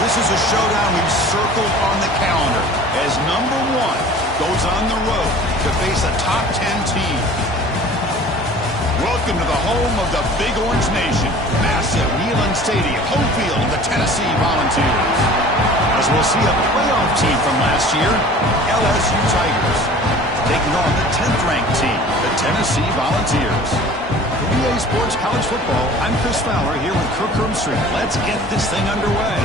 This is a showdown we've circled on the calendar as number 1 goes on the road to face a top 10 team. Welcome to the home of the Big Orange Nation. Massive Neyland Stadium, home field of the Tennessee Volunteers. As we'll see a playoff team from last year, LSU Tigers, taking on the 10th-ranked team, the Tennessee Volunteers. For EA Sports College Football, I'm Chris Fowler here with Kirk Herbstreit. Let's get this thing underway.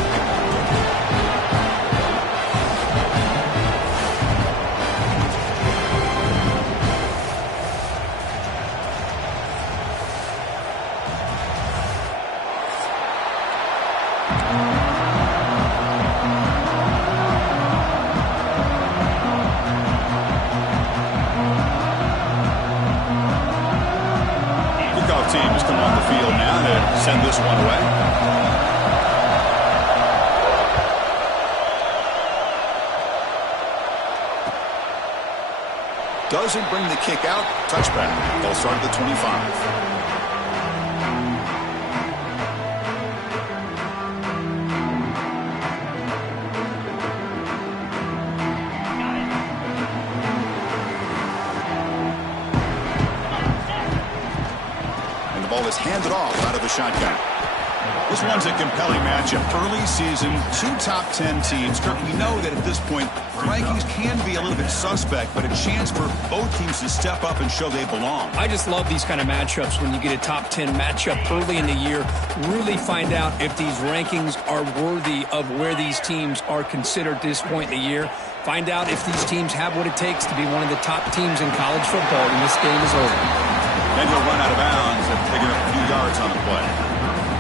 Teams come on the field now to send this one away. Doesn't bring the kick out. Touchback. They'll start at the 25. Is handed off out of the shotgun. This one's a compelling matchup. Early season, 2 top 10 teams. Kirk, we know that at this point, rankings can be a little bit suspect, but a chance for both teams to step up and show they belong. I just love these kind of matchups when you get a top 10 matchup early in the year. Really find out if these rankings are worthy of where these teams are considered at this point in the year. Find out if these teams have what it takes to be one of the top teams in college football when this game is over. Then he'll run out of bounds and pick up a few yards on the play.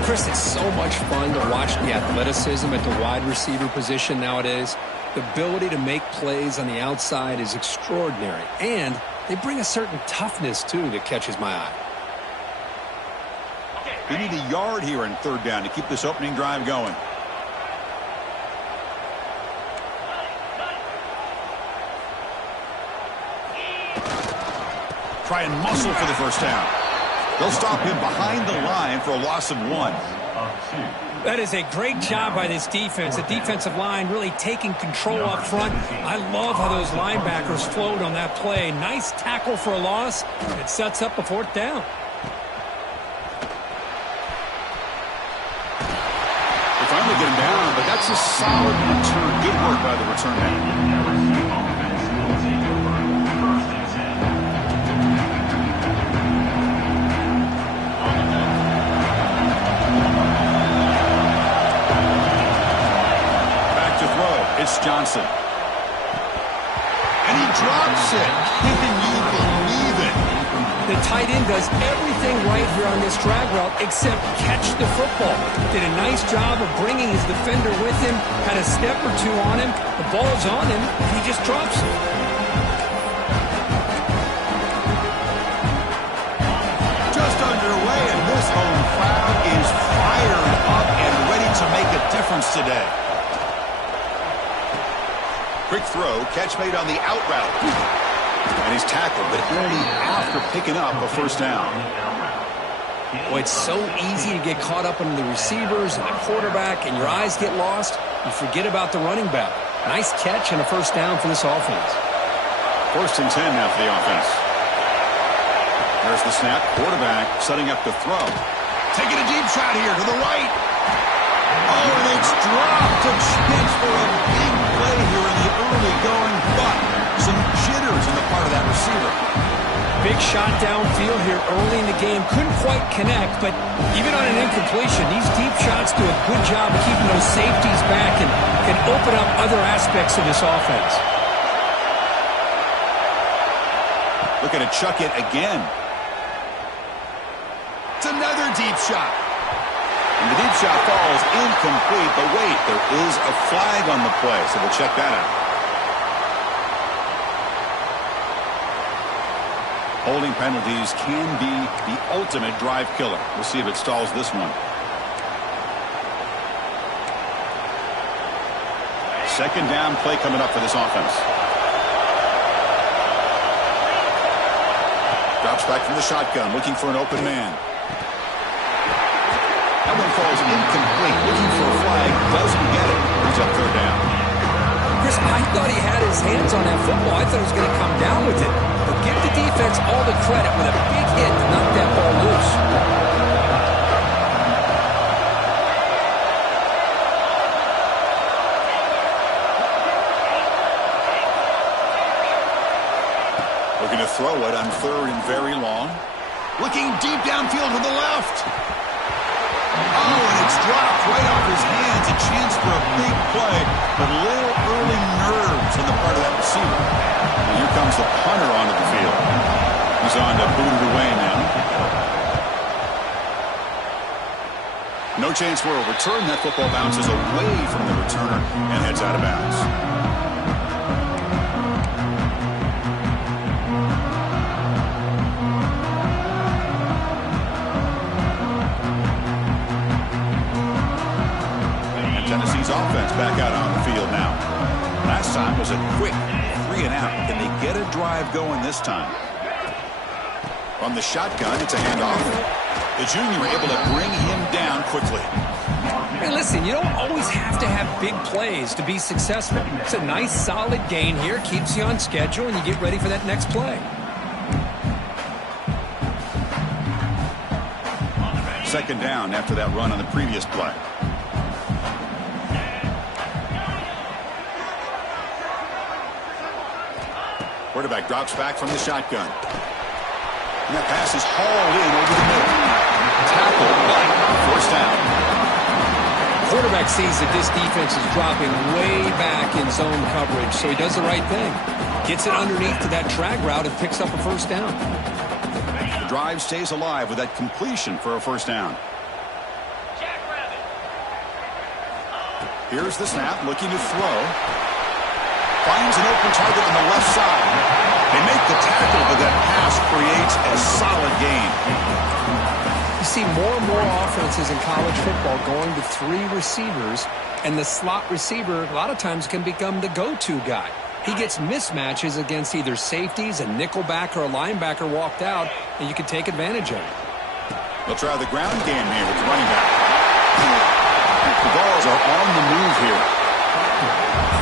Chris, it's so much fun to watch the athleticism at the wide receiver position nowadays. The ability to make plays on the outside is extraordinary. And they bring a certain toughness, too, that catches my eye. They need a yard here in 3rd down to keep this opening drive going. Try and muscle for the first down. They'll stop him behind the line for a loss of 1. That is a great job by this defense. The defensive line really taking control up front. I love how those linebackers flowed on that play. Nice tackle for a loss. It sets up a 4th down. They finally get him down, but that's a solid return. Good work by the return man. It's Johnson. And he drops it. Can you believe it? The tight end does everything right here on this drag route except catch the football. Did a nice job of bringing his defender with him, had a step or 2 on him. The ball's on him, and he just drops it. Just underway, and this home crowd is fired up and ready to make a difference today. Quick throw, catch made on the out route. And he's tackled, but only after picking up a 1st down. Boy, it's so easy to get caught up in the receivers and the quarterback, and your eyes get lost. You forget about the running back. Nice catch and a 1st down for this offense. 1st and 10 now for the offense. There's the snap. Quarterback setting up the throw. Taking a deep shot here to the right. Oh, and it's dropped. A chance for a big play here in the early going, but some jitters on the part of that receiver. Big shot downfield here early in the game. Couldn't quite connect, but even on an incompletion, these deep shots do a good job of keeping those safeties back and can open up other aspects of this offense. Looking to chuck it again. It's another deep shot. And the deep shot falls incomplete, but wait, there is a flag on the play, so we'll check that out. Holding penalties can be the ultimate drive killer. We'll see if it stalls this one. 2nd down play coming up for this offense. Drops back from the shotgun, looking for an open man. That one falls incomplete. Looking for a flag, doesn't get it. I thought he had his hands on that football. I thought he was going to come down with it. But give the defense all the credit with a big hit to knock that ball loose. Looking to throw it on 3rd and very long. Looking deep downfield to the left. Oh, and it's dropped right off his hands. A chance for a big play, but little early nerves on the part of that receiver. And here comes the punter onto the field. He's on to boot it away now. No chance for a return. That football bounces away from the returner and heads out of bounds. Tennessee's offense back out on the field now. Last time was a quick 3-and-out. Can they get a drive going this time? From the shotgun, it's a handoff. The junior able to bring him down quickly. Hey, listen, you don't always have to have big plays to be successful. It's a nice, solid gain here. Keeps you on schedule, and you get ready for that next play. Second down after that run on the previous play. Quarterback drops back from the shotgun. And that pass is hauled in over the middle. Tackled, but first down. Quarterback sees that this defense is dropping way back in zone coverage, so he does the right thing. Gets it underneath to that drag route and picks up a first down. The drive stays alive with that completion for a first down. Here's the snap, looking to throw. Finds an open target on the left side. They make the tackle, but that pass creates a solid gain. You see more and more offenses in college football going to 3 receivers, and the slot receiver a lot of times can become the go-to guy. He gets mismatches against either safeties, a nickelback, or a linebacker walked out, and you can take advantage of it. They'll try the ground game here with the running back. The balls are on the move here.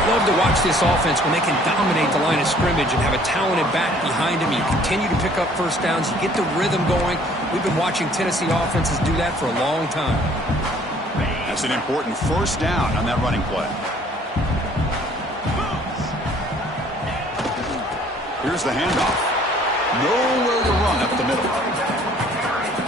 Love to watch this offense when they can dominate the line of scrimmage and have a talented back behind him. You continue to pick up first downs. You get the rhythm going. We've been watching Tennessee offenses do that for a long time. That's an important first down on that running play. Here's the handoff. Nowhere to run up the middle.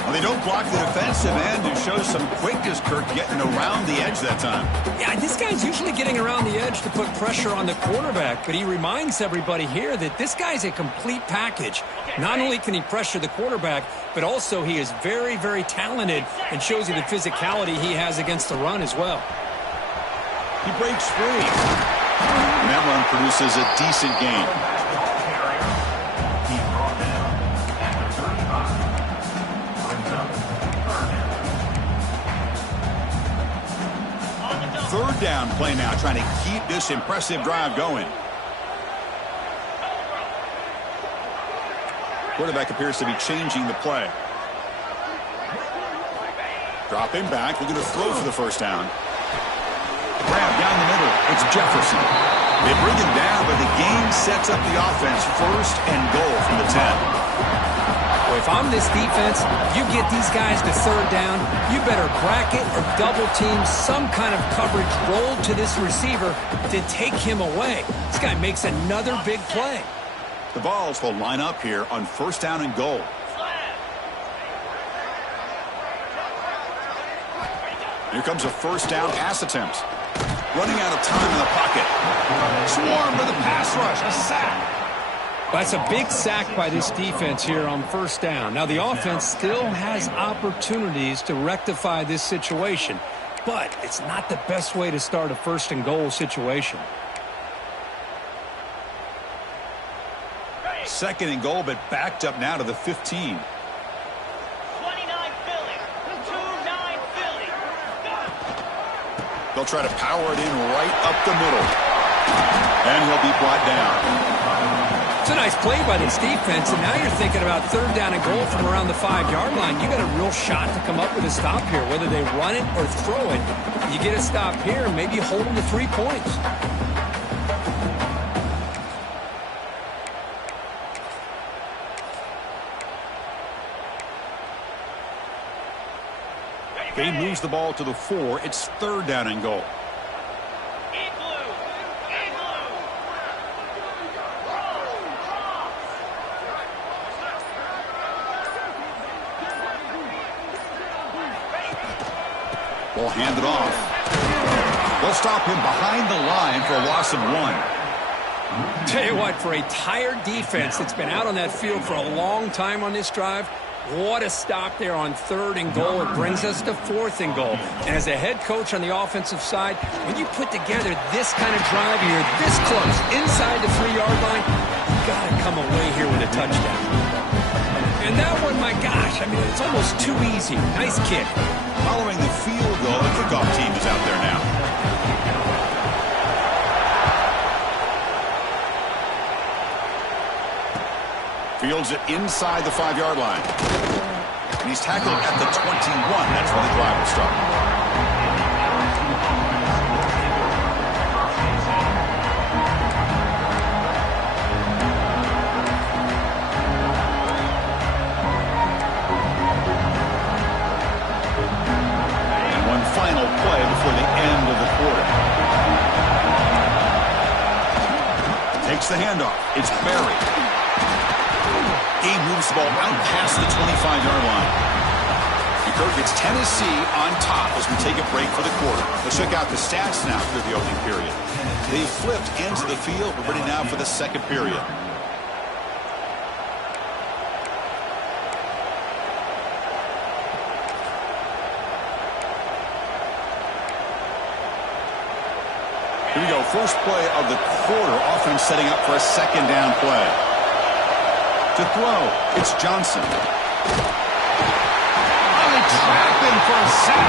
Well, they don't block the defensive end and show some quickness, Kirk, getting around the edge that time. Yeah, this guy's usually getting around the edge to put pressure on the quarterback, but he reminds everybody here that this guy's a complete package. Not only can he pressure the quarterback, but also he is very, very talented and shows you the physicality he has against the run as well. He breaks free. And that run produces a decent gain. Third down play now, trying to keep this impressive drive going. Quarterback appears to be changing the play. Dropping back, looking to throw for the first down. Grab down the middle, it's Jefferson. They bring him down, but the game sets up the offense. First and goal from the 10. If I'm this defense, you get these guys to third down, you better bracket or double team some kind of coverage rolled to this receiver to take him away. This guy makes another big play. The Vols will line up here on first down and goal. Here comes a first down pass attempt. Running out of time in the pocket. Swarm with a pass rush, a sack. That's a big sack by this defense here on first down. Now, the offense still has opportunities to rectify this situation, but it's not the best way to start a first and goal situation. Second and goal, but backed up now to the 15. 29 Philly. 29 Philly. They'll try to power it in right up the middle. And he'll be brought down. It's a nice play by this defense, and now you're thinking about third down and goal from around the 5-yard line. You got a real shot to come up with a stop here, whether they run it or throw it. You get a stop here, maybe hold them to 3 points. He moves the ball to the 4. It's 3rd down and goal. Ball handed off. They'll stop him behind the line for a loss of 1. Tell you what, for a tired defense that's been out on that field for a long time on this drive, what a stop there on 3rd and goal. It brings us to 4th and goal. And as a head coach on the offensive side, when you put together this kind of drive, you're this close, inside the 3-yard line, you got to come away here with a touchdown. And that one, my gosh, I mean, it's almost too easy. Nice kick. Following the field goal, the kickoff team is out there now. Fields it inside the 5-yard line. And he's tackled at the 21. That's when the drive will start. Final play before the end of the quarter. Takes the handoff. It's Barry. He moves the ball out past the 25-yard line. And Kirk, it's Tennessee on top as we take a break for the quarter. Let's check out the stats now through the opening period. They flipped ends of the field. We're ready now for the second period. Here we go, first play of the quarter. Offense setting up for a 2nd down play. To throw, it's Johnson. Oh, they trap him for a sack.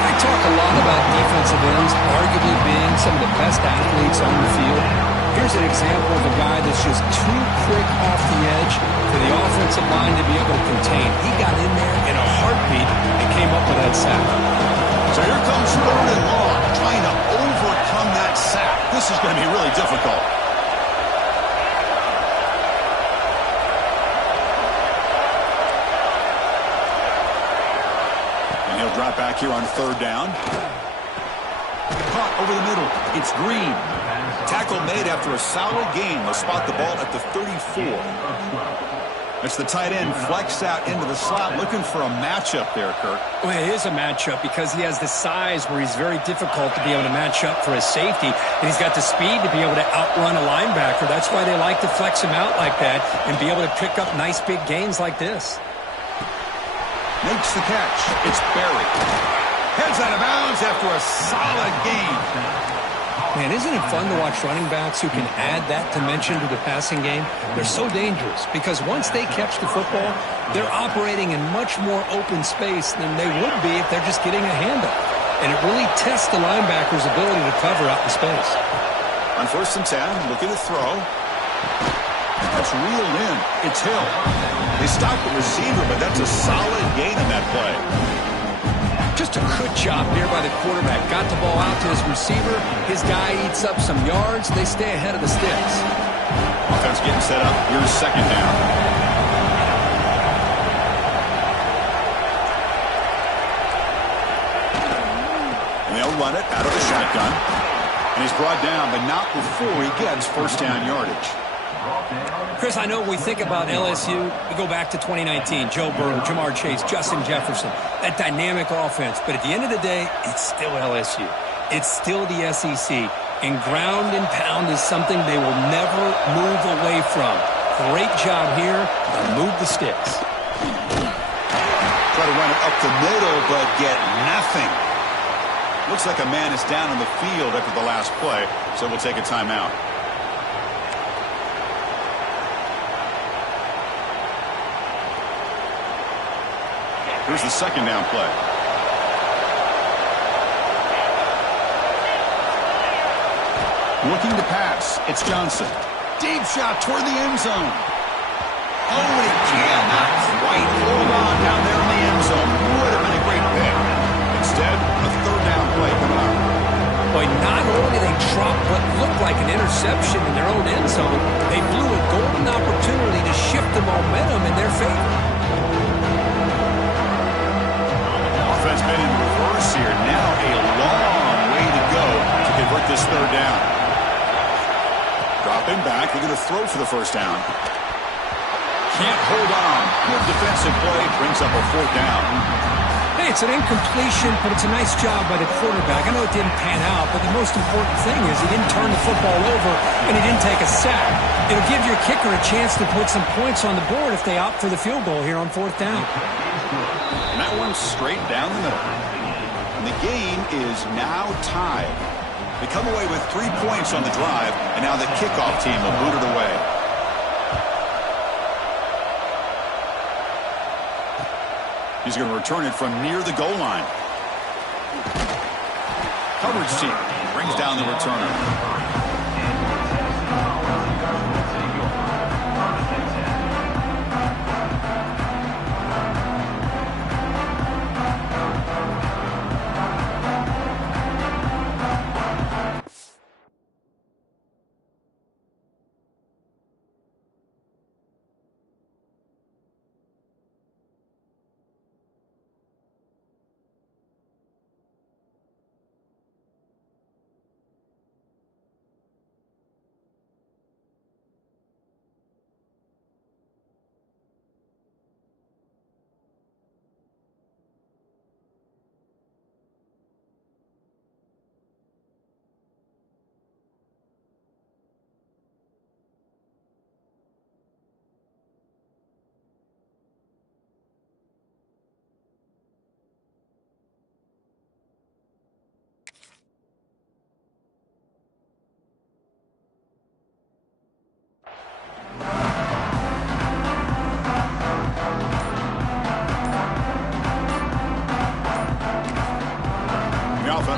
I talk a lot about defensive ends arguably being some of the best athletes on the field. Here's an example of a guy that's just too quick off the edge for the offensive line to be able to contain. He got in there in a heartbeat and came up with that sack. So here comes 3rd and long, trying to overcome that sack. This is going to be really difficult. And he'll drop back here on 3rd down. Caught over the middle. It's Green. Tackle made after a solid gain. They'll spot the ball at the 34. It's the tight end flexed out into the slot, looking for a matchup there, Kirk. Well, it is a matchup because he has the size where he's very difficult to be able to match up for his safety, and he's got the speed to be able to outrun a linebacker. That's why they like to flex him out like that and be able to pick up nice big gains like this. Makes the catch. It's Barry. Heads out of bounds after a solid gain. Man, isn't it fun to watch running backs who can add that dimension to the passing game? They're so dangerous because once they catch the football, they're operating in much more open space than they would be if they're just getting a handoff. And it really tests the linebacker's ability to cover out the space. On 1st and 10, looking to throw. That's reeled in. It's Hill. They stopped the receiver, but that's a solid gain in that play. Just a good job here by the quarterback. Got the ball out to his receiver. His guy eats up some yards. They stay ahead of the sticks. Offense getting set up. Here's 2nd down. And they'll run it out of the shotgun. And he's brought down, but not before he gets 1st down yardage. Chris, I know when we think about LSU, we go back to 2019. Joe Burrow, Jamar Chase, Justin Jefferson, that dynamic offense. But at the end of the day, it's still LSU. It's still the SEC. And ground and pound is something they will never move away from. Great job here. Now move the sticks. Try to run it up the middle, but get nothing. Looks like a man is down on the field after the last play, so we'll take a timeout. Here's the 2nd down play. Looking to pass. It's Johnson. Deep shot toward the end zone. Oh, he cannot quite hold on down there in the end zone. Would have been a great pick. Instead, a 3rd down play coming up. Boy, not only did they drop what looked like an interception in their own end zone, they blew a golden opportunity to shift the momentum in their favor. offense been in reverse here. Now a long way to go to convert this third down. Dropping back. They're going to throw for the first down. Can't hold on. Good defensive play. Brings up a fourth down. Hey, it's an incompletion, but it's a nice job by the quarterback. I know it didn't pan out, but the most important thing is he didn't turn the football over and he didn't take a sack. It'll give your kicker a chance to put some points on the board if they opt for the field goal here on fourth down. And that one's straight down the middle. And the game is now tied. They come away with 3 points on the drive, and now the kickoff team will boot it away. He's going to return it from near the goal line. Coverage team brings down the returner.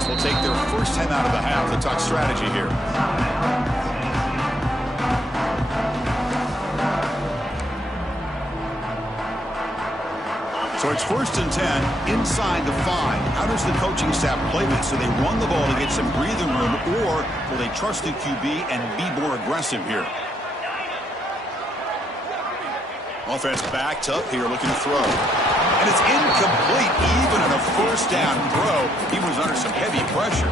Will take their first 10 out of the half. The talk strategy here. So it's 1st and 10 inside the 5. How does the coaching staff play this? Do they run the ball to get some breathing room, or will they trust the QB and be more aggressive here? Offense backed up here, looking to throw. And it's incomplete. Even on a first down throw, he was under some heavy pressure.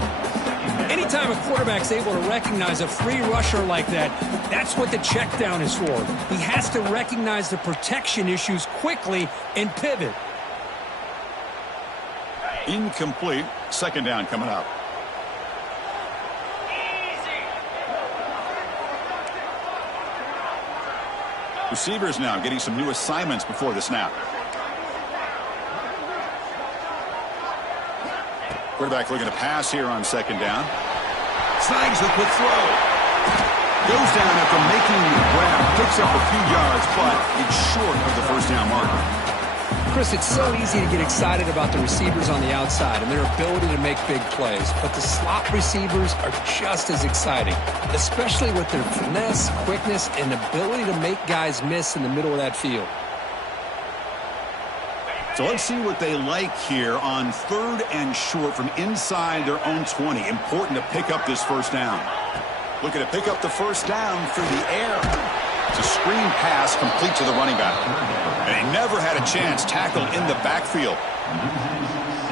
Anytime a quarterback's able to recognize a free rusher like that, that's what the check down is for. He has to recognize the protection issues quickly and pivot. Incomplete. 2nd down coming up. Receivers now getting some new assignments before the snap. Quarterback looking to pass here on 2nd down. Snags the quick throw. Goes down after making the grab. Picks up a few yards, but it's short of the first down marker. Chris, it's so easy to get excited about the receivers on the outside and their ability to make big plays, but the slot receivers are just as exciting, especially with their finesse, quickness, and ability to make guys miss in the middle of that field. So let's see what they like here on 3rd and short from inside their own 20. Important to pick up this first down. Looking to pick up the first down through the air. It's a screen pass complete to the running back. And he never had a chance tackled in the backfield.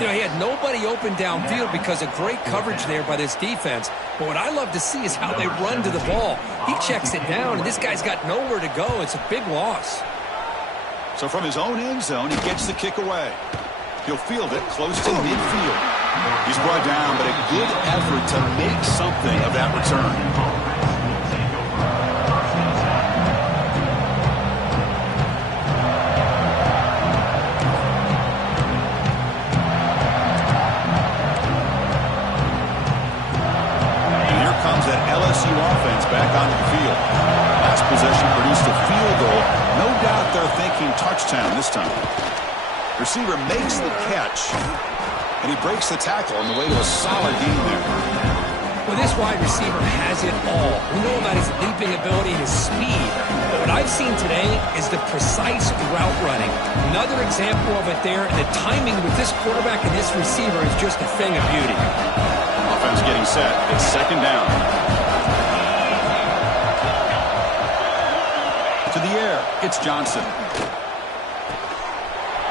You know, he had nobody open downfield because of great coverage there by this defense. But what I love to see is how they run to the ball. He checks it down, and this guy's got nowhere to go. It's a big loss. So from his own end zone, he gets the kick away. He'll field it close to midfield. He's brought down, but a good effort to make something of that return. LSU offense back onto the field. Last possession produced a field goal. No doubt they're thinking touchdown this time. Receiver makes the catch, and he breaks the tackle on the way to a solid gain there. Well, this wide receiver has it all. We know about his leaping ability and his speed. But what I've seen today is the precise route running. Another example of it there. The timing with this quarterback and this receiver is just a thing of beauty. Offense getting set. It's 2nd down. To the air. It's Johnson.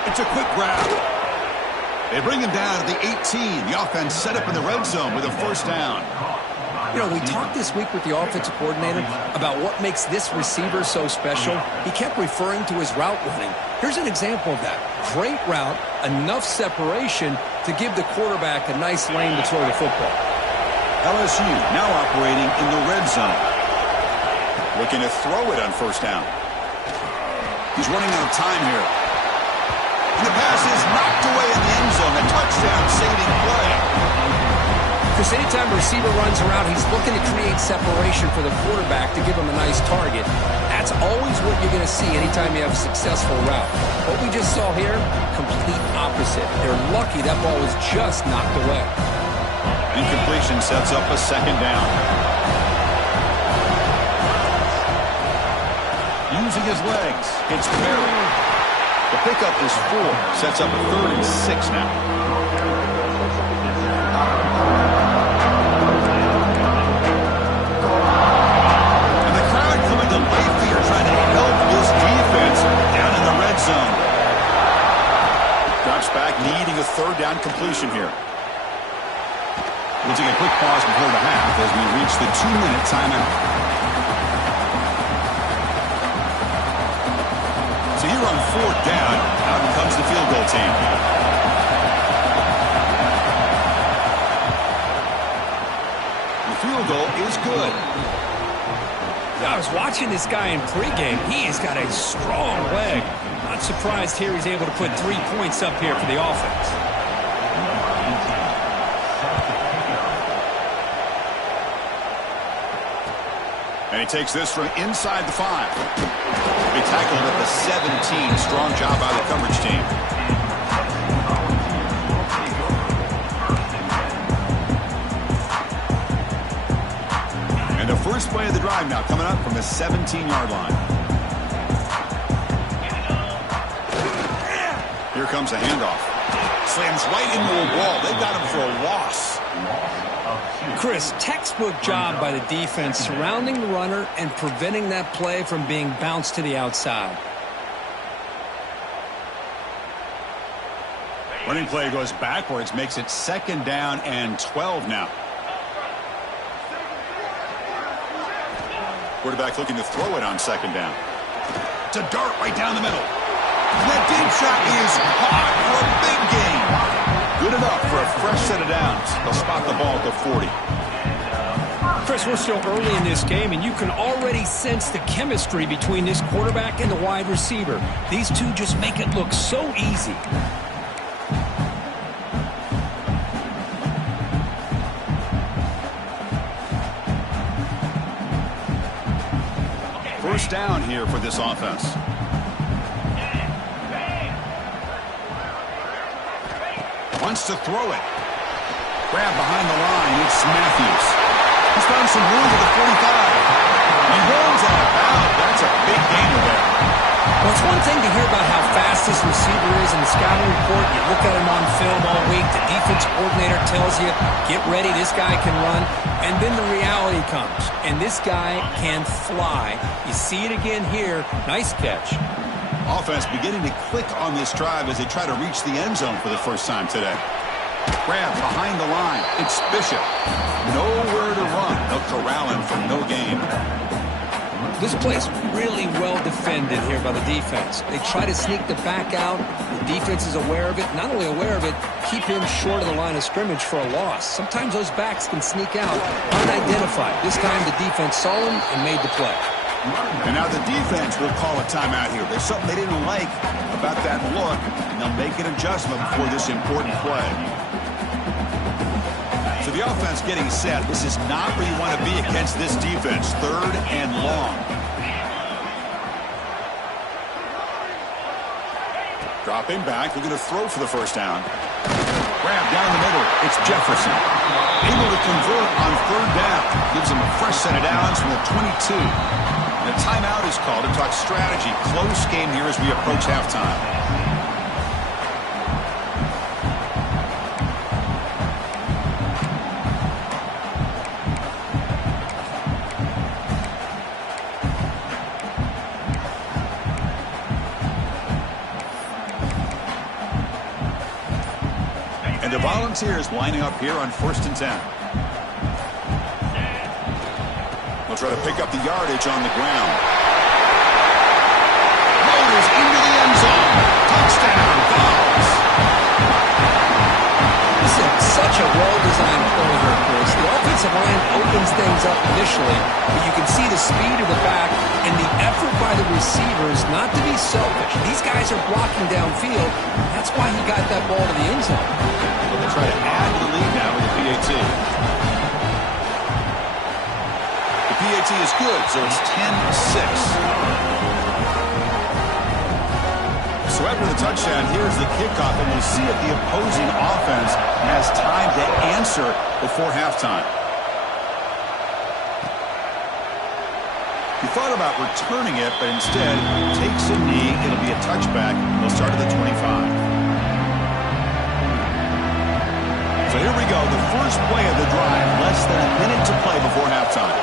It's a quick grab. They bring him down to the 18. The offense set up in the red zone with a first down. You know, we talked this week with the offensive coordinator about what makes this receiver so special. He kept referring to his route running. Here's an example of that. Great route, enough separation to give the quarterback a nice lane to throw the football. LSU now operating in the red zone. Looking to throw it on first down. He's running out of time here. And the pass is knocked away in the end zone. A touchdown saving play. Because anytime a receiver runs around, he's looking to create separation for the quarterback to give him a nice target. That's always what you're going to see anytime you have a successful route. What we just saw here, complete opposite. They're lucky that ball was just knocked away. Incompletion sets up a second down. Using his legs, it's Perry. The pickup is 4, sets up a 3rd and 6 now. And the crowd coming to life here, trying to help this defense down in the red zone. Drops back, needing a 3rd down completion here. We'll take a quick pause before the half as we reach the 2-minute timeout. So here on 4th down, out comes the field goal team. The field goal is good. Yeah, I was watching this guy in pregame. He has got a strong leg. Not surprised here he's able to put 3 points up here for the offense. And he takes this from inside the 5. He tackled at the 17. Strong job by the coverage team. And the first play of the drive now coming up from the 17-yard line. Here comes a handoff. Slams right into a wall. They got him for a loss. Chris, textbook job by the defense surrounding the runner and preventing that play from being bounced to the outside. Running play goes backwards, makes it 2nd down and 12 now. Quarterback looking to throw it on 2nd down. It's a dart right down the middle. And that deep shot is caught for a big gain. Good enough for a fresh set of downs. They'll spot the ball at the 40. Chris, we're still early in this game, and you can already sense the chemistry between this quarterback and the wide receiver. These two just make it look so easy. First down here for this offense. Wants to throw it. Grab behind the line. It's Matthews. He's found some room to the 45. He runs out of bounds. That's a big gainer there. Well, it's one thing to hear about how fast this receiver is in the scouting report. You look at him on film all week. The defense coordinator tells you, get ready, this guy can run. And then the reality comes. And this guy can fly. You see it again here. Nice catch. Offense beginning to click on this drive as they try to reach the end zone for the first time today. Grab behind the line. It's Bishop. Nowhere to run. They'll corral him for no gain. This play's really well defended here by the defense. They try to sneak the back out. The defense is aware of it. Not only aware of it, keep him short of the line of scrimmage for a loss. Sometimes those backs can sneak out unidentified. This time the defense saw him and made the play. And now the defense will call a timeout here. There's something they didn't like about that look, and they'll make an adjustment before this important play. So the offense getting set. This is not where you want to be against this defense. 3rd and long. Dropping back, looking to throw for the first down. Grab down the middle. It's Jefferson. Able to convert on 3rd down. Gives him a fresh set of downs from the 22. And a timeout is called to talk strategy. Close game here as we approach halftime. Volunteers lining up here on 1st and 10. They'll try to pick up the yardage on the ground. Motors into the end zone. Touchdown, Vols. This is such a well-designed play here, Chris. The offensive line opens things up initially, but you can see the speed of the back and the effort by the receivers not to be selfish. These guys are blocking downfield. That's why he got that ball to the end zone. Well, they'll try to add to the lead now with the PAT. The PAT is good, so it's 10-6. So after the touchdown, here's the kickoff, and we'll see if the opposing offense has time to answer before halftime. He thought about returning it, but instead takes a knee. It'll be a touchback, and they'll start at the 25. So here we go, the first play of the drive, less than a minute to play before halftime.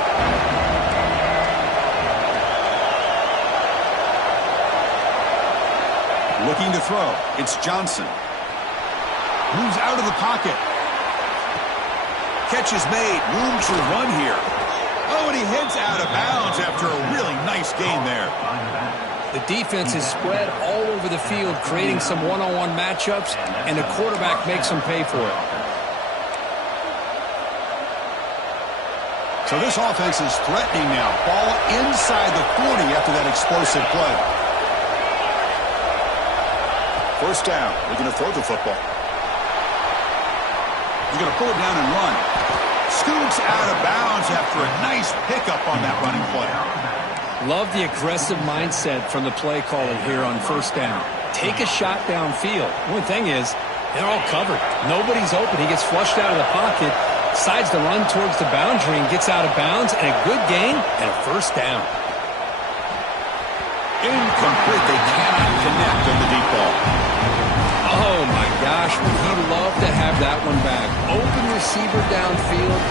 Looking to throw. It's Johnson. Moves out of the pocket. Catch is made. Room to run here. Oh, and he heads out of bounds after a really nice gain there. The defense is spread all over the field, creating some one-on-one matchups, and the quarterback makes them pay for it. So this offense is threatening now. Ball inside the 40 after that explosive play. First down. They're going to throw the football. He's going to pull it down and run. Scoots out of bounds after a nice pickup on that running play. Love the aggressive mindset from the play caller here on first down. Take a shot downfield. One thing is, they're all covered. Nobody's open. He gets flushed out of the pocket, decides to run towards the boundary and gets out of bounds, and a good gain and a first down. Incomplete. They cannot connect on the deep ball. Oh, my gosh. Would he love to have that one back. Open receiver downfield.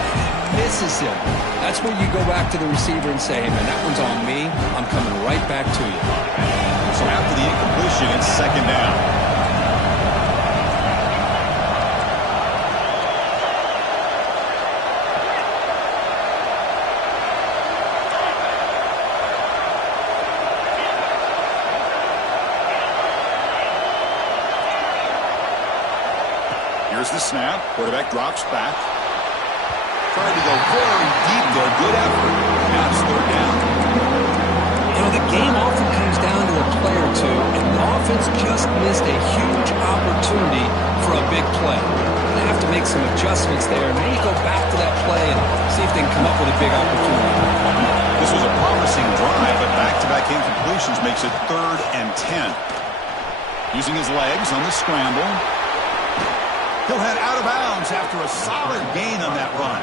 He misses him. That's where you go back to the receiver and say, hey, man, that one's on me. I'm coming right back to you. So after the incompletion, it's second down. Here's the snap. Quarterback drops back. Tried to go very deep there. Good effort. Now it's third down. You know, the game often comes down to a play or two, and the offense just missed a huge opportunity for a big play. They're going to have to make some adjustments there, and maybe go back to that play and see if they can come up with a big opportunity. This was a promising drive, but back-to-back incompletions makes it 3rd and 10. Using his legs on the scramble. He'll head out of bounds after a solid gain on that run.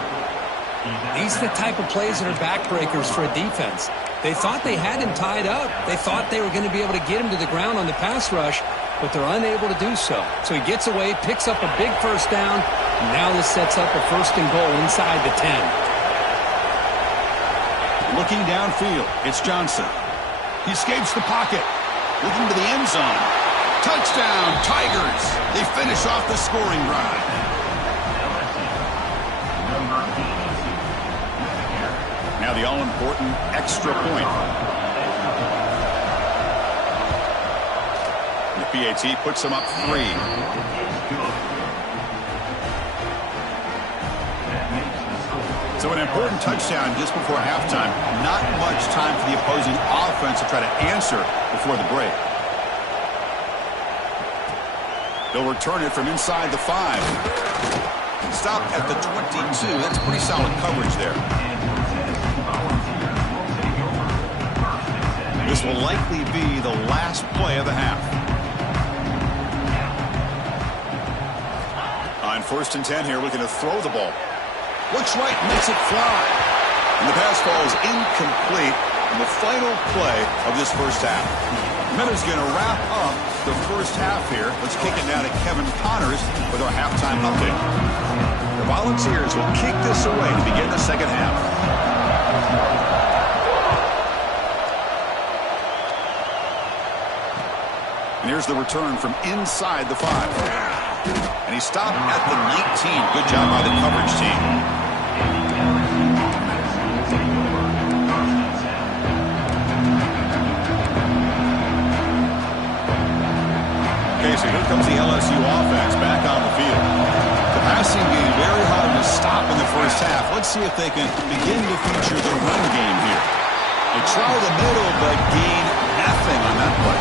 These are the type of plays that are backbreakers for a defense. They thought they had him tied up. They thought they were going to be able to get him to the ground on the pass rush, but they're unable to do so. So he gets away, picks up a big first down, and now this sets up a 1st and goal inside the 10. Looking downfield, it's Johnson. He escapes the pocket, looking to the end zone. Touchdown, Tigers. They finish off the scoring drive. Now the all-important extra point. The PAT puts them up 3. So an important touchdown just before halftime. Not much time for the opposing offense to try to answer before the break. They'll return it from inside the 5. Stop at the 22. That's pretty solid coverage there. This will likely be the last play of the half. On 1st and 10 here, looking to throw the ball. Looks right, lets it fly. And the pass falls incomplete in the final play of this first half. Miller's going to wrap up the first half here. Let's kick it now to Kevin Connors with our halftime update. The Volunteers will kick this away to begin the second half. And here's the return from inside the 5. And he stopped at the 19. Good job by the coverage team. Okay, so here comes the LSU offense back on the field. The passing game very hard to stop in the first half. Let's see if they can begin to feature the run game here. They try the middle, but gain nothing on that play.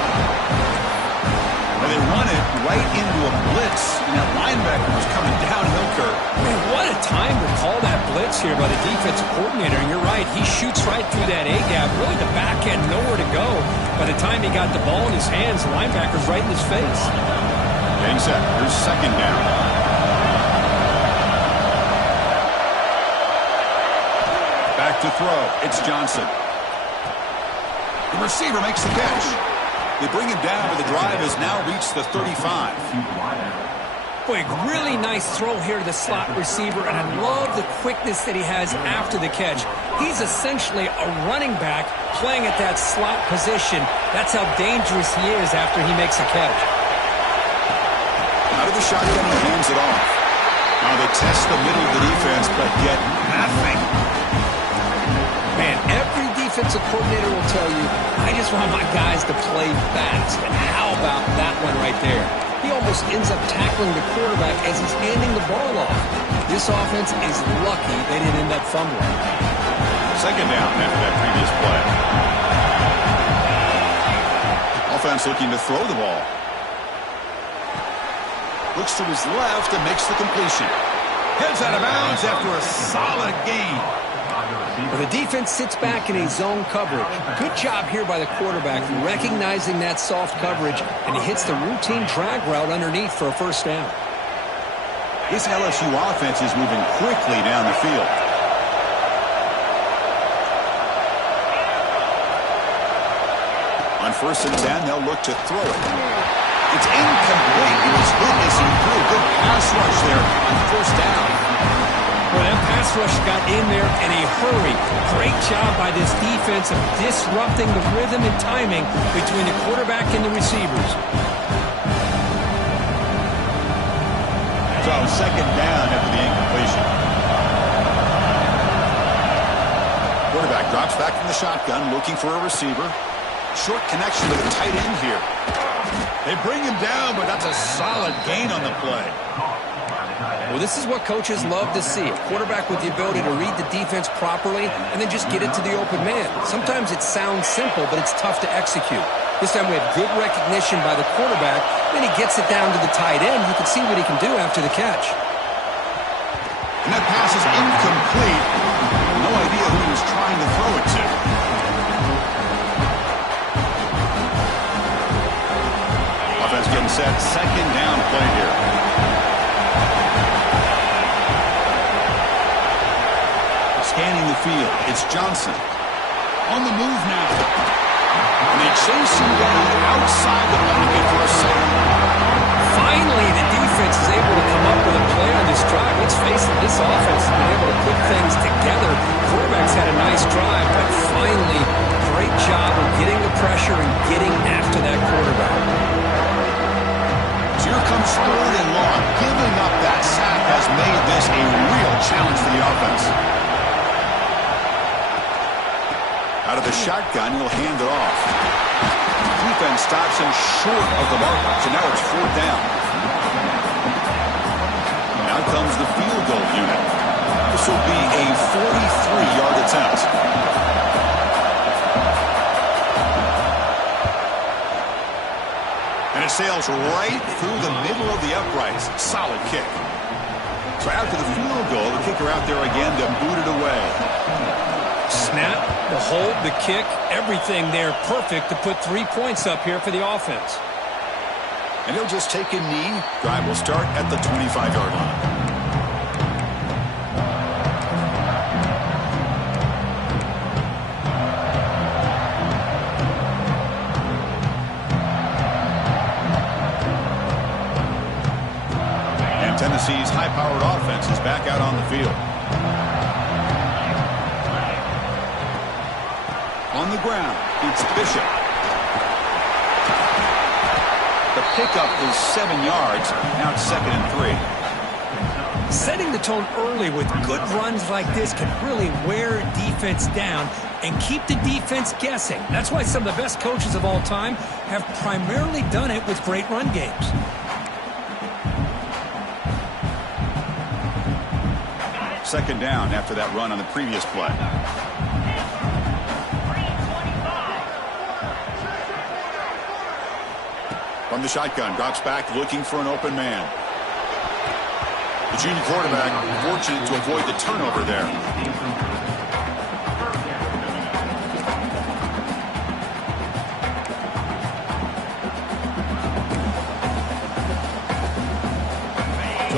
They run it right into a blitz, and that linebacker was coming downhill, Kurt. Man, what a time to call that blitz here by the defensive coordinator. And you're right, he shoots right through that A-gap. Really, the back end, nowhere to go. By the time he got the ball in his hands, the linebacker's right in his face. Getting set. Here's second down. Back to throw. It's Johnson. The receiver makes the catch. They bring him down, but the drive has now reached the 35. Boy, really nice throw here to the slot receiver, and I love the quickness that he has after the catch. He's essentially a running back playing at that slot position. That's how dangerous he is after he makes a catch. Out of the shotgun, he hands it off. Now they test the middle of the defense, but get nothing. Man, every defensive coordinator will tell you, I just want my guys to play fast. And how about that one right there? He almost ends up tackling the quarterback as he's handing the ball off. This offense is lucky they didn't end up fumbling. Second down after that previous play. Offense looking to throw the ball. Looks to his left and makes the completion. Heads out of bounds after a solid gain. Well, the defense sits back in a zone coverage. Good job here by the quarterback recognizing that soft coverage, and he hits the routine drag route underneath for a first down. This LSU offense is moving quickly down the field. On 1st and 10, they'll look to throw it. It's incomplete. It was hit as he threw. Good pass rush there on 1st down. Well, that pass rush got in there in a hurry. Great job by this defense of disrupting the rhythm and timing between the quarterback and the receivers. So, second down after the incompletion. Quarterback drops back from the shotgun, looking for a receiver. Short connection to the tight end here. They bring him down, but that's a solid gain on the play. Well, this is what coaches love to see. A quarterback with the ability to read the defense properly and then just get it to the open man. Sometimes it sounds simple, but it's tough to execute. This time we have good recognition by the quarterback. Then he gets it down to the tight end. You can see what he can do after the catch. And that pass is incomplete. No idea who he was trying to throw it to. Offense getting set. Second down play here. Scanning the field, it's Johnson. On the move now. And they chase him down outside the pocket for a second. Finally, the defense is able to come up with a play on this drive. Let's face it, this offense has been able to put things together. Quarterback's had a nice drive, but finally, great job of getting the pressure and getting after that quarterback. So here comes 3rd and long. Giving up that sack has made this a real challenge for the offense. Out of the shotgun, he'll hand it off. Defense stops him short of the mark, so now it's 4th down. Now comes the field goal unit. This will be a 43-yard attempt. And it sails right through the middle of the uprights. Solid kick. So after the field goal, the kicker out there again to boot it away. Snap, the hold, the kick, everything there perfect to put 3 points up here for the offense. And he'll just take a knee. Drive will start at the 25-yard line. And Tennessee's high-powered offense is back out on the field. On the ground, it's Bishop. The pickup is 7 yards. Now it's 2nd and 3. Setting the tone early with good runs like this can really wear defense down and keep the defense guessing. That's why some of the best coaches of all time have primarily done it with great run games. Second down after that run on the previous play. From the shotgun, drops back looking for an open man. The junior quarterback fortunate to avoid the turnover there.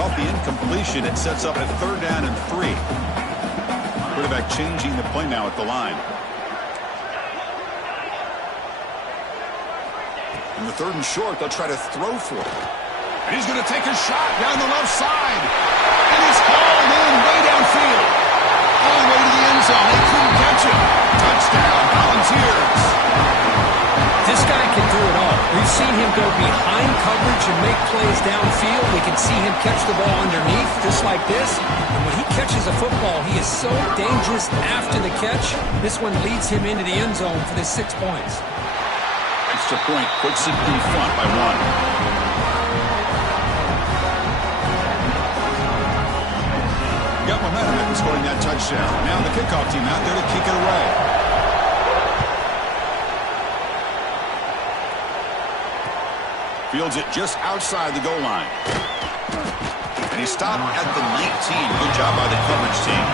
Off the incompletion, it sets up at 3rd down and 3. Quarterback changing the play now at the line. In the 3rd and short, they'll try to throw for it. And he's going to take a shot down the left side. And it's hauled in way downfield. All the way to the end zone. They couldn't catch him. Touchdown, Volunteers. This guy can do it all. We've seen him go behind coverage and make plays downfield. We can see him catch the ball underneath, just like this. And when he catches a football, he is so dangerous after the catch. This one leads him into the end zone for the 6 points. Extra point puts it in front by 1. Got momentum after scoring that touchdown. Now the kickoff team out there to kick it away. Fields it just outside the goal line. And he stopped at the 19. Good job by the coverage team.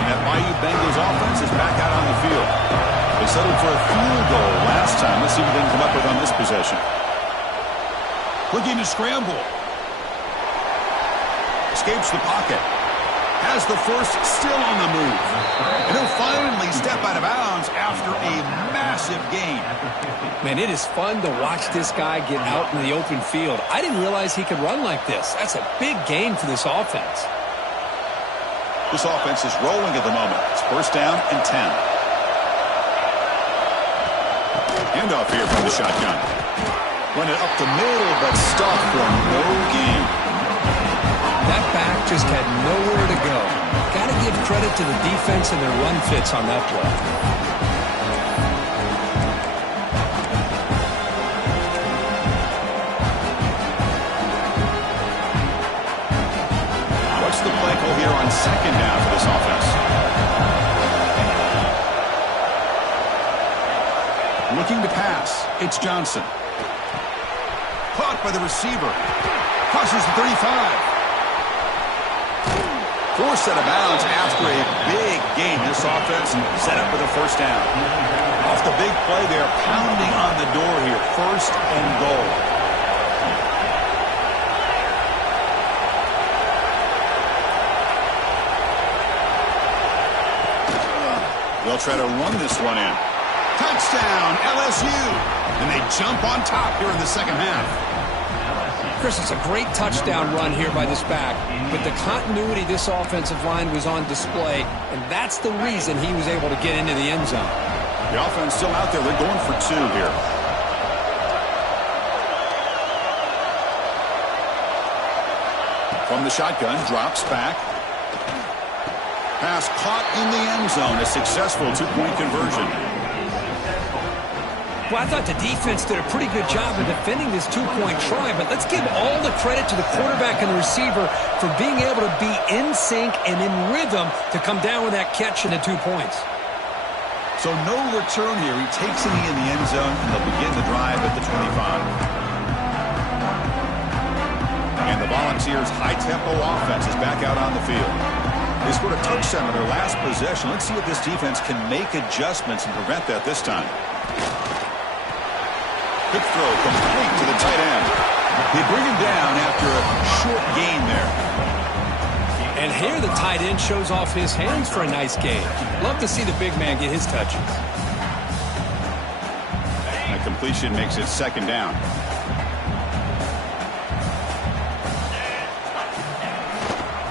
And that Bayou Bengals offense is back out on the field. They settled for a field goal last time. Let's see what they can come up with on this possession. Looking to scramble. Escapes the pocket. Has the first, still on the move. And he'll finally step out of bounds after a massive gain. Man, it is fun to watch this guy get out in the open field. I didn't realize he could run like this. That's a big gain for this offense. This offense is rolling at the moment. It's 1st down and 10. Handoff here from the shotgun. Run it up the middle, but stopped for no gain. That back just had nowhere to go. Got to give credit to the defense and their run fits on that play. What's the play call here on 2nd down for this offense? Looking to pass. It's Johnson. Caught by the receiver. Crosses the 35. Forced out of bounds after a big gain. This offense set up with a 1st down. Off the big play, they're pounding on the door here. 1st and goal. They'll try to run this one in. Touchdown, LSU. And they jump on top here in the 2nd half. Chris, it's a great touchdown run here by this back, but the continuity of this offensive line was on display, and that's the reason he was able to get into the end zone. The offense still out there. They're going for 2 here. From the shotgun, drops back. Pass caught in the end zone. A successful 2-point conversion. Well, I thought the defense did a pretty good job of defending this 2-point try, but let's give all the credit to the quarterback and the receiver for being able to be in sync and in rhythm to come down with that catch and the 2 points. So no return here. He takes it in the end zone, and they'll begin the drive at the 25. And the Volunteers' high-tempo offense is back out on the field. They scored a touchdown on their last possession. Let's see if this defense can make adjustments and prevent that this time. Quick throw complete to the tight end. They bring him down after a short gain there. And here the tight end shows off his hands for a nice gain. Love to see the big man get his touches. That completion makes it 2nd down.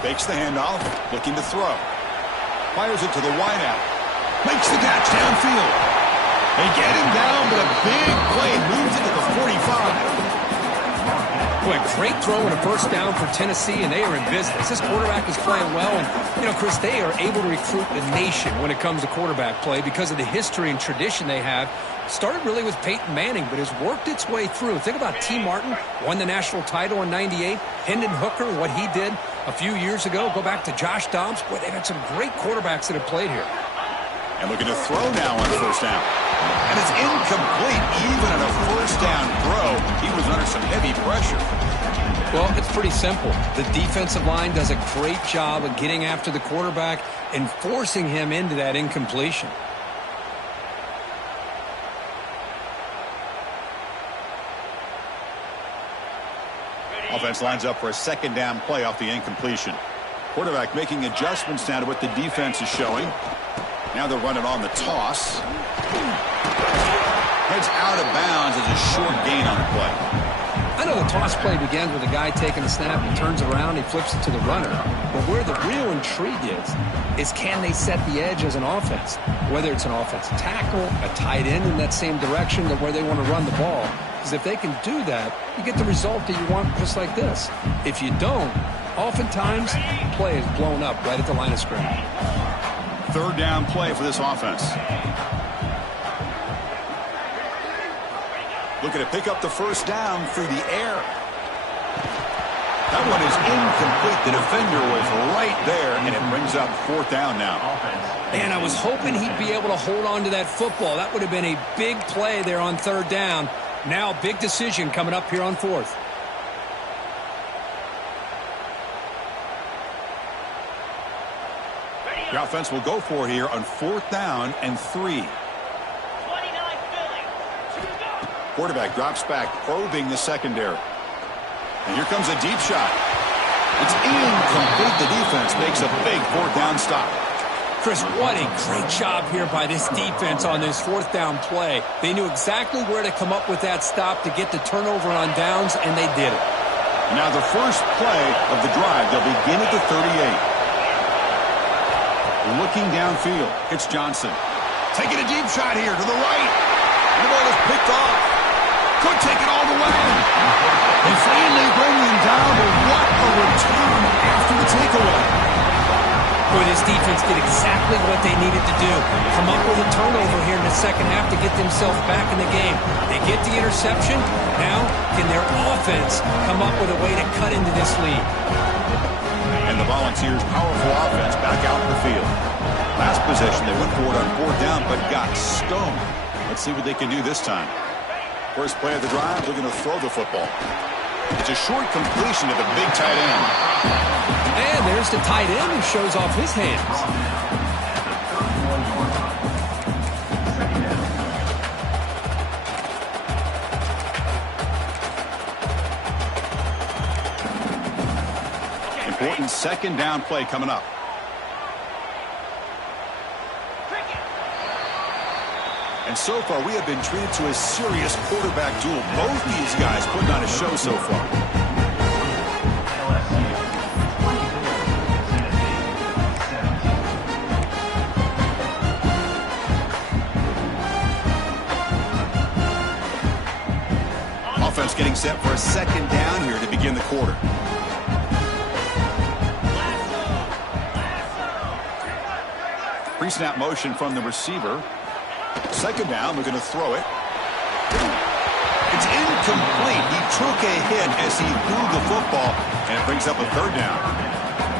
Takes the handoff, looking to throw. Fires it to the wideout. Makes the catch downfield. They get him down, but a big play moves it to the 45. Boy, great throw and a first down for Tennessee, and they are in business. This quarterback is playing well, and, Chris, they are able to recruit the nation when it comes to quarterback play because of the history and tradition they have. Started really with Peyton Manning, but has worked its way through. Think about T. Martin, won the national title in '98. Hendon Hooker, what he did a few years ago. Go back to Josh Dobbs. Boy, they've had some great quarterbacks that have played here. And looking to throw now on first down. And it's incomplete. Even on a first down throw, he was under some heavy pressure. Well, it's pretty simple. The defensive line does a great job of getting after the quarterback and forcing him into that incompletion. Offense lines up for a second down play off the incompletion. Quarterback making adjustments now to what the defense is showing. Now they're running on the toss. Heads out of bounds as a short gain on the play. I know the toss play begins with a guy taking the snap and turns around, he flips it to the runner. But where the real intrigue is can they set the edge as an offense? Whether it's an offensive tackle, a tight end in that same direction to where they want to run the ball. Because if they can do that, you get the result that you want just like this. If you don't, oftentimes, play is blown up right at the line of scrimmage. Third down play for this offense. Looking to pick up the first down through the air. That one is incomplete. The defender was right there, and it brings up fourth down now. Man, I was hoping he'd be able to hold on to that football. That would have been a big play there on third down. Now, big decision coming up here on fourth. The offense will go for it here on fourth down and 3. Quarterback drops back, probing the secondary. And here comes a deep shot. It's incomplete. The defense makes a big fourth down stop. Chris, what a great job here by this defense on this fourth down play. They knew exactly where to come up with that stop to get the turnover on downs, and they did it. Now the first play of the drive, they'll begin at the 38. Looking downfield, it's Johnson. Taking a deep shot here to the right. And the ball is picked off. Could take it all the way. They finally bring him down, but what a return after the takeaway. Boy, this defense did exactly what they needed to do. Come up with a turnover here in the second half to get themselves back in the game. They get the interception. Now, can their offense come up with a way to cut into this lead? And the Volunteers' powerful offense back out in the field. Last possession, they went for it on fourth down, but got stoned. Let's see what they can do this time. First play of the drive, looking to throw the football. It's a short completion to the big tight end. And there's the tight end who shows off his hands. Important second down play coming up. And so far, we have been treated to a serious quarterback duel. Both these guys putting on a show so far. Offense getting set for a second down here to begin the quarter. Pre-snap motion from the receiver. Second down, we're going to throw it. It's incomplete. He took a hit as he threw the football, and it brings up a third down.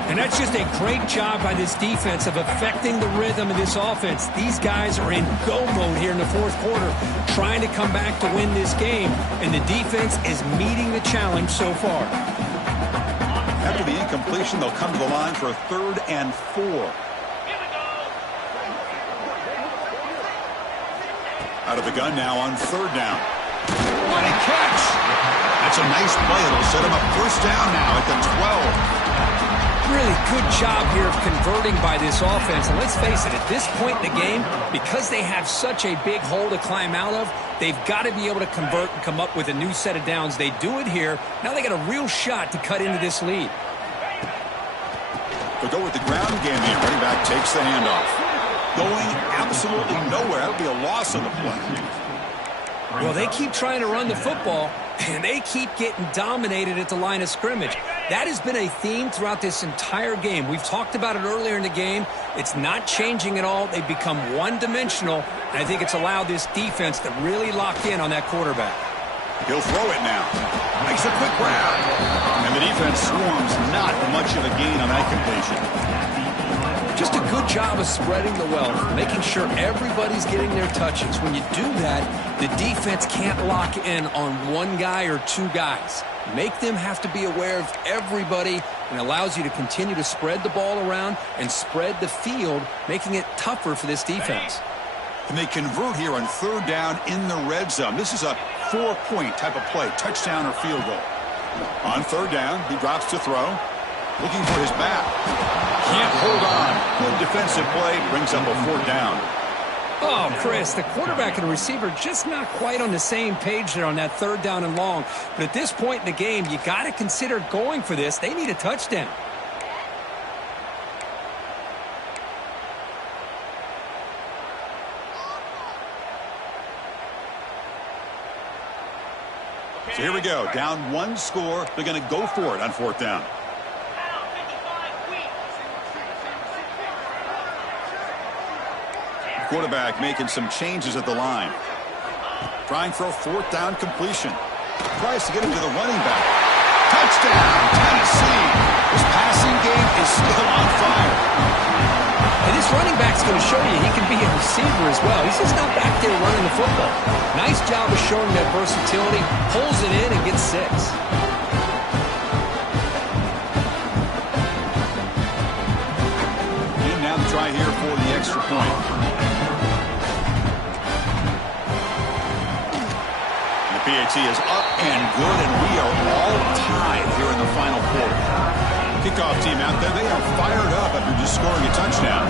And that's just a great job by this defense of affecting the rhythm of this offense. These guys are in go mode here in the fourth quarter, trying to come back to win this game, and the defense is meeting the challenge so far. After the incompletion, they'll come to the line for a 3rd and 4. Out of the gun now on third down. What a catch! That's a nice play. It'll set him up first down now at the 12. Really good job here of converting by this offense. And let's face it, at this point in the game, because they have such a big hole to climb out of, they've got to be able to convert and come up with a new set of downs. They do it here. Now they got a real shot to cut into this lead. They'll go with the ground game here. Running back takes the handoff. Going absolutely nowhere. That would be a loss on the play. Well, they keep trying to run the football, and they keep getting dominated at the line of scrimmage. That has been a theme throughout this entire game. We've talked about it earlier in the game. It's not changing at all. They've become one-dimensional, and I think it's allowed this defense to really lock in on that quarterback. He'll throw it now. Makes a quick grab. And the defense swarms, not much of a gain on that completion. Just a good job of spreading the wealth, making sure everybody's getting their touches. When you do that, the defense can't lock in on one guy or two guys. Make them have to be aware of everybody, and allows you to continue to spread the ball around and spread the field, making it tougher for this defense. And they convert here on third down in the red zone. This is a 4-point type of play, touchdown or field goal. On third down, he drops to throw, looking for his back. Can't hold on. Good defensive play, brings up a fourth down. Oh, Chris, the quarterback and the receiver just not quite on the same page there on that third down and long. But at this point in the game, you got to consider going for this. They need a touchdown. So here we go. Down one score. They're going to go for it on fourth down. Quarterback making some changes at the line. Trying for a fourth down completion. Tries to get him to the running back. Touchdown, Tennessee. This passing game is still on fire. And this running back's going to show you he can be a receiver as well. He's just not back there running the football. Nice job of showing that versatility. Pulls it in and gets 6. And now to try here for the extra point. PAT is up and good, and we are all tied here in the final quarter. Kickoff team out there, they are fired up after just scoring a touchdown.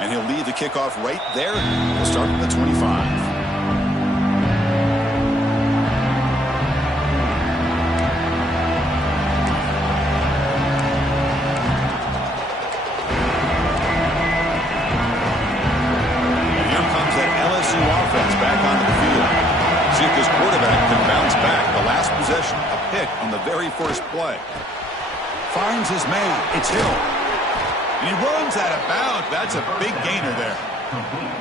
And he'll lead the kickoff right there. We'll start at the 25. Back onto the field. See if this quarterback can bounce back. The last possession, a pick on the very first play. Finds his man. It's Hill. And he runs out of bounds. That's a big gainer there.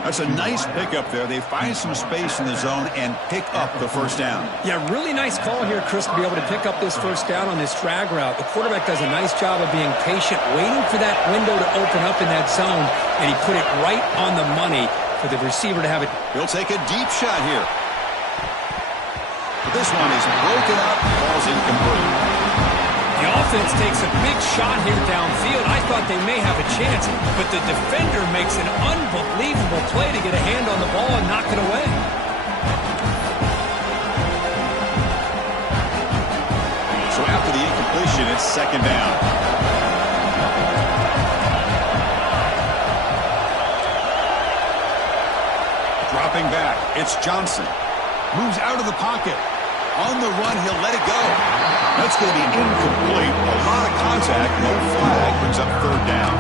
That's a nice pickup there. They find some space in the zone and pick up the first down. Yeah, really nice call here, Chris, to be able to pick up this first down on this drag route. The quarterback does a nice job of being patient, waiting for that window to open up in that zone, and he put it right on the money for the receiver to have it. He'll take a deep shot here. But this one is broken up, falls incomplete. The offense takes a big shot here downfield. I thought they may have a chance, but the defender makes an unbelievable play to get a hand on the ball and knock it away. So after the incompletion, it's second down. Dropping back, it's Johnson. Moves out of the pocket. On the run, he'll let it go. That's going to be incomplete. A lot of contact, no flag, brings up third down.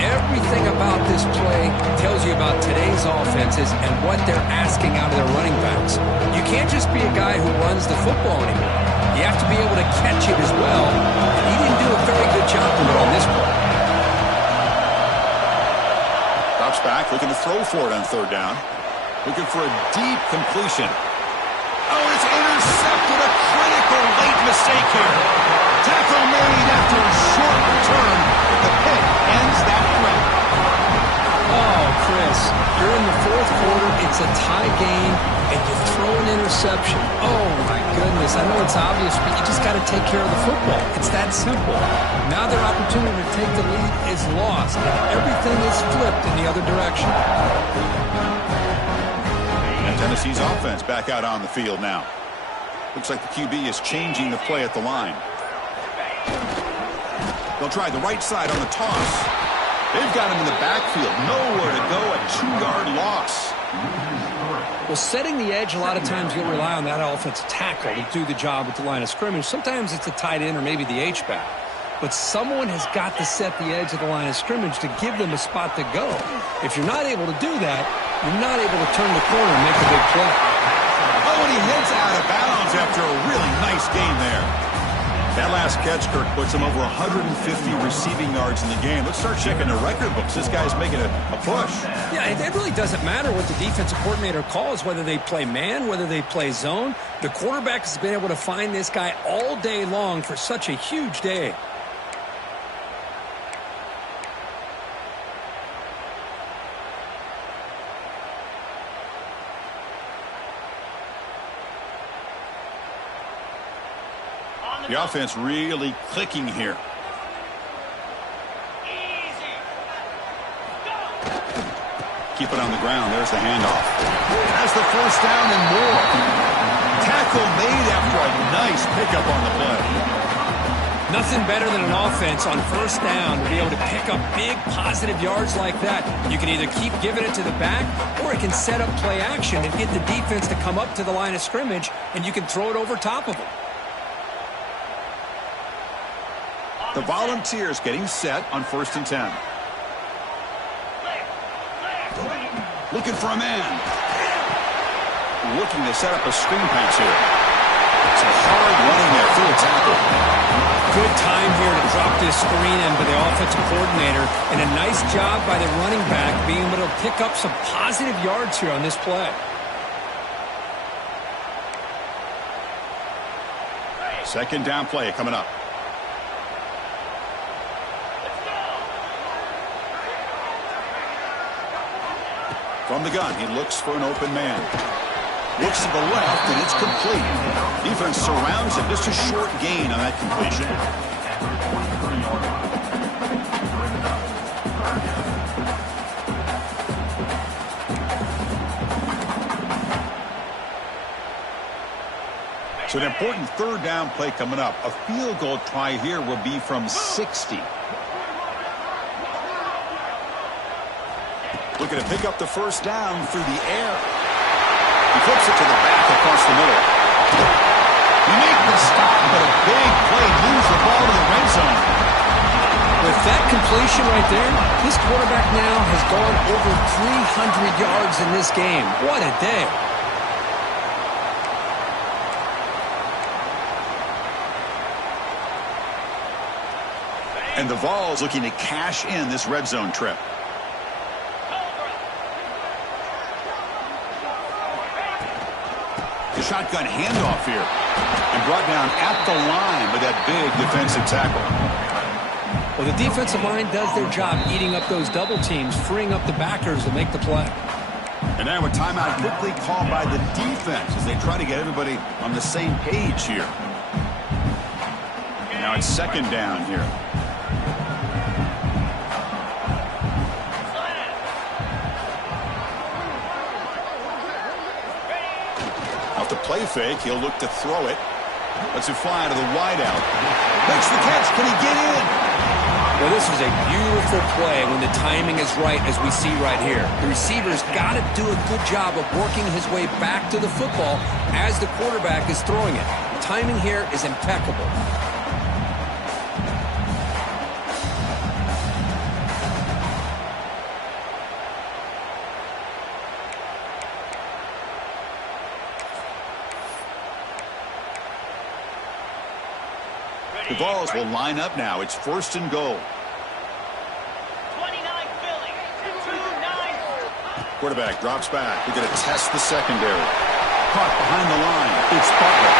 Everything about this play tells you about today's offenses and what they're asking out of their running backs. You can't just be a guy who runs the football anymore. You have to be able to catch it as well. And he didn't do a very good job of it on this play. Drops back, looking to throw for it on third down. Looking for a deep completion. Oh, it's intercepted. A critical late mistake here. Tackle made after a short return. The pick ends that threat. Oh, Chris, you're in the fourth quarter. It's a tie game, and you throw an interception. Oh, my goodness. I know it's obvious, but you just got to take care of the football. It's that simple. Now their opportunity to take the lead is lost, and everything is flipped in the other direction. Tennessee's offense back out on the field now. Looks like the QB is changing the play at the line. They'll try the right side on the toss. They've got him in the backfield. Nowhere to go, a 2-yard loss. Well, setting the edge, a lot of times you'll rely on that offensive tackle to do the job at the line of scrimmage. Sometimes it's a tight end or maybe the H-back. But someone has got to set the edge of the line of scrimmage to give them a spot to go. If you're not able to do that, you're not able to turn the corner and make a big play. Oh, and he heads out of bounds after a really nice game there. That last catch, Kirk, puts him over 150 receiving yards in the game. Let's start checking the record books. This guy's making a push. Yeah, it really doesn't matter what the defensive coordinator calls, whether they play man, whether they play zone. The quarterback has been able to find this guy all day long for such a huge day. The offense really clicking here. Easy. Keep it on the ground. There's the handoff. Has the first down and more. Tackle made after a nice pickup on the play. Nothing better than an offense on first down to be able to pick up big positive yards like that. You can either keep giving it to the back, or it can set up play action and get the defense to come up to the line of scrimmage, and you can throw it over top of them. The Volunteers getting set on 1st and 10. Looking for a man. Looking to set up a screen pass here. It's a hard running there through a tackle. Good time here to drop this screen in by the offensive coordinator, and a nice job by the running back being able to pick up some positive yards here on this play. Second down play coming up. From the gun, he looks for an open man. Looks to the left, and it's complete. Defense surrounds him. Just a short gain on that completion. So an important third down play coming up. A field goal try here will be from 60. Looking to pick up the first down through the air. He flips it to the back across the middle. He makes the stop, but a big play moves the ball to the red zone. With that completion right there, this quarterback now has gone over 300 yards in this game. What a day. And the Vols looking to cash in this red zone trip. The shotgun handoff here. And brought down at the line with that big defensive tackle. Well, the defensive line does their job eating up those double teams, freeing up the backers to make the play. And now a timeout quickly called by the defense as they try to get everybody on the same page here. Now it's second down here. Off the play fake, he'll look to throw it. Lets it fly to the wideout. Makes the catch. Can he get in? Well, this is a beautiful play when the timing is right, as we see right here. The receiver's got to do a good job of working his way back to the football as the quarterback is throwing it. The timing here is impeccable. The Vols will line up now. It's first and goal. 29 Philly. 2-9. Quarterback drops back. We're going to test the secondary. Caught behind the line. It's Butler.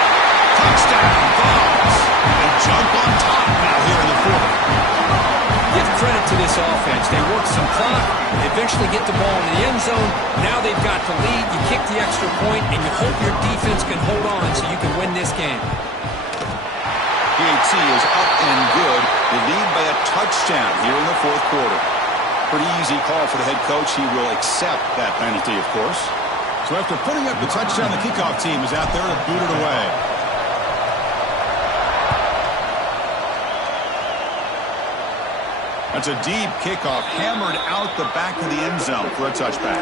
Touchdown, Vols. They jump on top now here in the fourth. Give credit to this offense. They work some clock, they eventually get the ball in the end zone. Now they've got the lead. You kick the extra point, and you hope your defense can hold on so you can win this game. PAT is up and good. They lead by a touchdown here in the fourth quarter. Pretty easy call for the head coach. He will accept that penalty, of course. So after putting up the touchdown, the kickoff team is out there to boot it away. That's a deep kickoff, hammered out the back of the end zone for a touchback.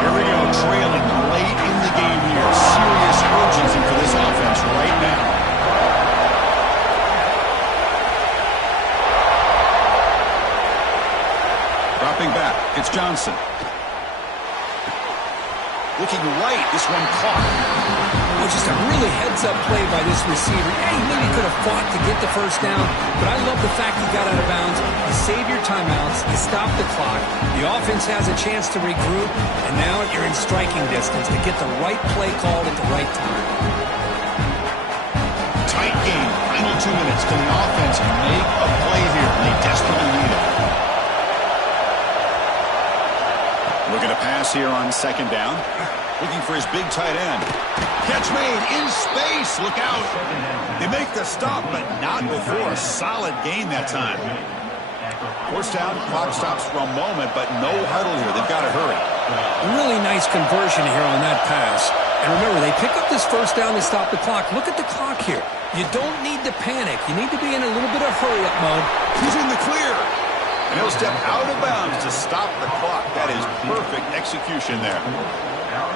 Here we go, trailing late in the game here. Serious urgency for this offense right now. Dropping back, it's Johnson. Looking right, this one caught. Well, just a really heads-up play by this receiver. Yeah, he maybe could have fought to get the first down, but I love the fact he got out of bounds. You save your timeouts, you stop the clock, the offense has a chance to regroup, and now you're in striking distance to get the right play called at the right time. Tight game, final 2 minutes. Can the offense make a play here? They desperately need it. Looking to pass here on second down. Looking for his big tight end. Catch made in space. Look out. They make the stop, but not before a solid gain that time. First down, clock stops for a moment, but no huddle here. They've got to hurry. Really nice conversion here on that pass. And remember, they pick up this first down to stop the clock. Look at the clock here. You don't need to panic. You need to be in a little bit of hurry-up mode. He's in the clear. And he'll step out of bounds to stop the clock. That is perfect execution there.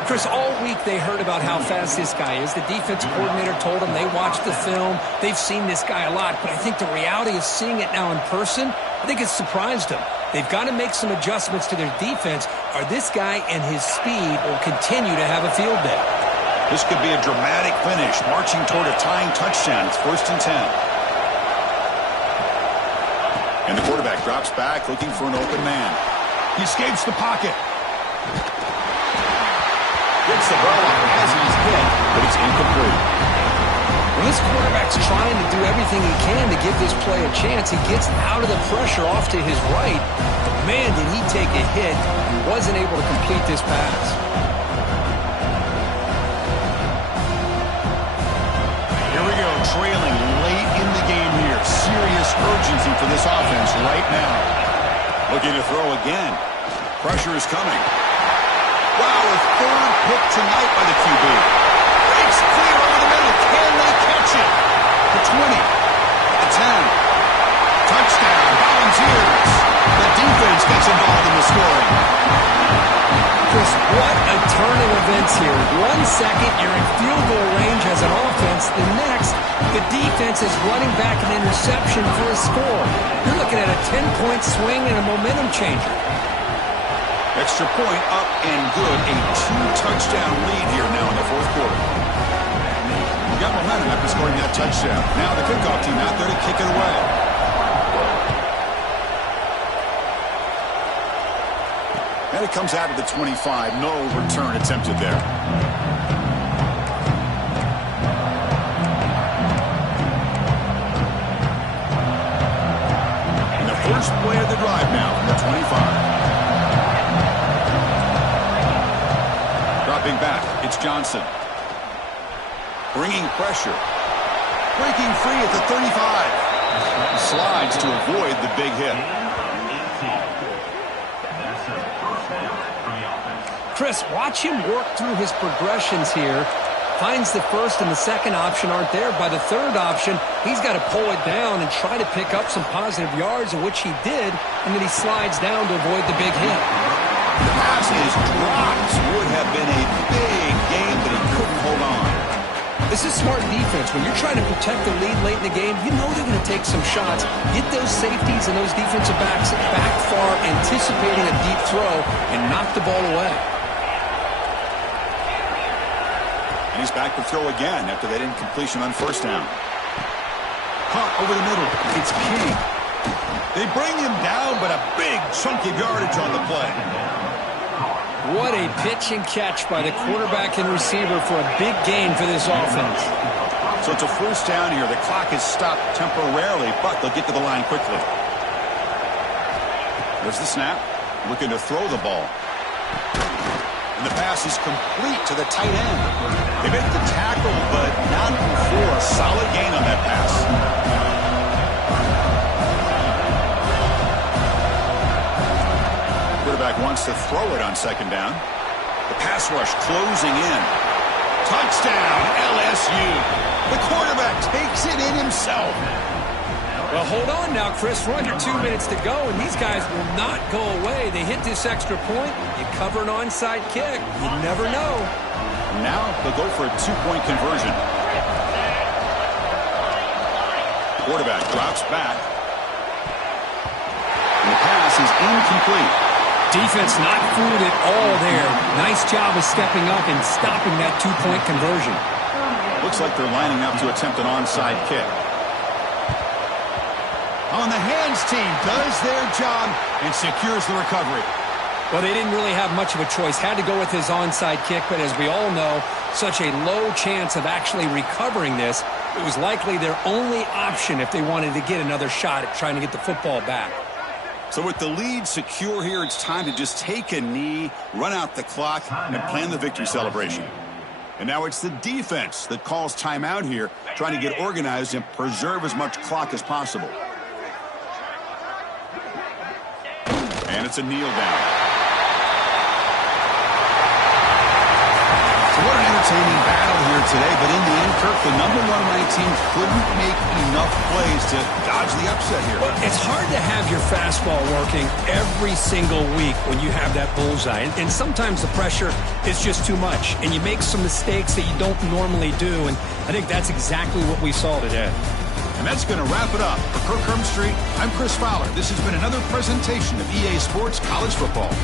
Chris, all week they heard about how fast this guy is. The defensive coordinator told them they watched the film. They've seen this guy a lot, but I think the reality of seeing it now in person, I think it's surprised them. They've got to make some adjustments to their defense, or this guy and his speed will continue to have a field day. This could be a dramatic finish, marching toward a tying touchdown. It's 1st and 10. And the quarterback drops back, looking for an open man. He escapes the pocket. Gets the ball up as he's hit, but it's incomplete. When this quarterback's trying to do everything he can to give this play a chance, he gets out of the pressure off to his right. But man, did he take a hit and wasn't able to complete this pass. Here we go, trailing late in the game here. Serious urgency for this offense right now. Looking to throw again. Pressure is coming. Wow, a third pick tonight by the QB. Breaks clear over the middle. Can they catch it? The 20. The 10. Touchdown, Volunteers. The defense gets involved in the scoring. Chris, what a turn of events here. 1 second, you're in field goal range as an offense. The next, the defense is running back an interception for a score. You're looking at a 10-point swing and a momentum changer. Extra point up and good. A 2-touchdown lead here now in the 4th quarter. We got momentum after scoring that touchdown. Now the kickoff team out there to kick it away. And it comes out of the 25. No return attempted there. And the first play of the drive now from the 25. Dropping back, it's Johnson. Bringing pressure. Breaking free at the 35. Slides to avoid the big hit. Chris, watch him work through his progressions here. Finds the first and the second option aren't there. By the third option, he's got to pull it down and try to pick up some positive yards, of which he did, and then he slides down to avoid the big hit. The pass is dropped. Would have been a big game, but he couldn't hold on. This is smart defense. When you're trying to protect the lead late in the game, you know they're going to take some shots. Get those safeties and those defensive backs back far, anticipating a deep throw, and knock the ball away. And he's back to throw again after that incompletion on first down. Caught over the middle. It's King. They bring him down, but a big chunk of yardage on the play. What a pitch and catch by the quarterback and receiver for a big gain for this offense. So it's a first down here. The clock is stopped temporarily, but they'll get to the line quickly. There's the snap. Looking to throw the ball. And the pass is complete to the tight end. They make the tackle, but not before a solid gain on that pass. Quarterback wants to throw it on second down. The pass rush closing in. Touchdown, LSU. The quarterback takes it in himself. Well, hold on now, Chris. We're under 2 minutes to go, and these guys will not go away. They hit this extra point. You cover an onside kick. You never know. Now they'll go for a two-point conversion. Quarterback drops back. And the pass is incomplete. Defense not fooled at all there. Nice job of stepping up and stopping that two-point conversion. Looks like they're lining up to attempt an onside kick. On the hands team does their job and secures the recovery. Well, they didn't really have much of a choice. Had to go with his onside kick, but as we all know, such a low chance of actually recovering this. It was likely their only option if they wanted to get another shot at trying to get the football back. So with the lead secure here, it's time to just take a knee, run out the clock, and plan the victory celebration. And now it's the defense that calls timeout here, trying to get organized and preserve as much clock as possible. And it's a kneel down. So what an entertaining battle here today, but in the end, Kirk, the #1 ranked team couldn't make enough plays to dodge the upset here. Well, it's hard to have your fastball working every single week when you have that bullseye. And sometimes the pressure is just too much, and you make some mistakes that you don't normally do, and I think that's exactly what we saw today. And that's going to wrap it up. For Kirk Herbstreit, I'm Chris Fowler. This has been another presentation of EA Sports College Football.